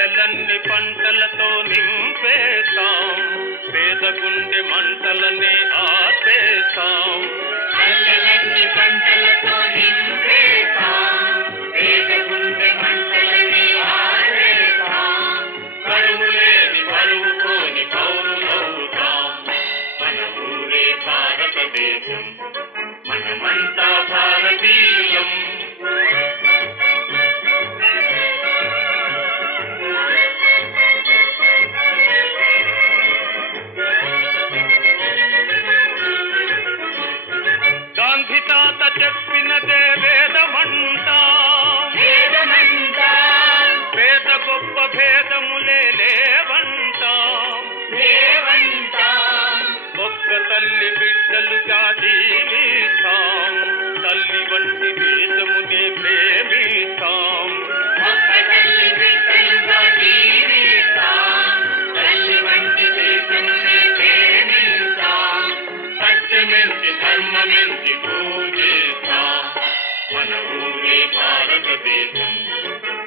పల్లెలన్ని పంటలతో నింపేస్తాం, పేద గుండె మంటలనే ఆపేస్తాం. పల్లెలన్ని పంటలతో నింపేస్తాం, పేద గుండె మంటలనే ఆపేస్తాం. కరువు లేని కరువుకోని పౌరులవుతాం. మన ఊరే భారతదేశం, మనమంతా భారతీయులం. గాంధీ తాత చెప్పినదే వేదమంటాం, పేద గొప్ప భేదములే లేవంటాం. ఒక్క తల్లి బిడ్డలుగా జీవిస్తాం, తల్లి వంటి దేశమునే ప్రేమిస్తాం. ఒక్క తల్లి బిడ్డలుగా జీవిస్తాం, తల్లి వంటి దేశమునే ప్రేమిస్తాం. సత్యమెంచి ధర్మమెంచి పూజిస్తాం. మన ఊరే భారతదేశం,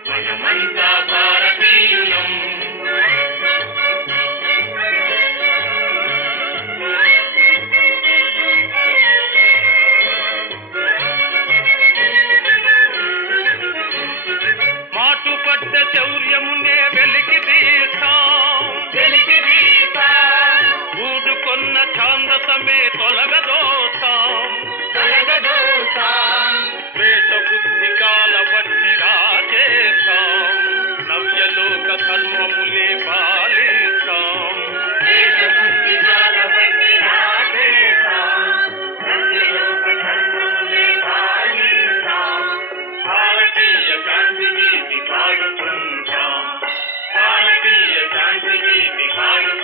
మనమంతా భారతీయులం. మాటుపడ్డ శౌర్యమునే వెలికి తీస్తాం, ఊడుకొన్న ఛాందసమే తొలగదోస్తాం. ద్వేష బుద్ధి కాల బట్టి రాజేస్తాం, నవ్యలోక ధర్మములే పాలిస్తాం. భారతీయ శాంతి గీతి పాడుకుంటాం, భారతీయ శాంతి గీతి పాడుకుంటాం.